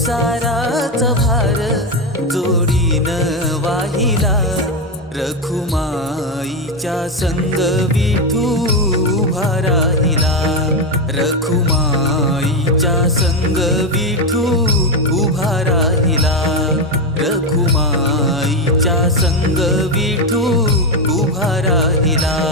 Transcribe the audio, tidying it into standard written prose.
संसाराचा भार जोडीन वाहिला, रखुमाईच्या संग विठू उभा राहिला, रखुमाईच्या संग विठू उभा राहिला, रखुमाईच्या संग विठू उभा राहिला.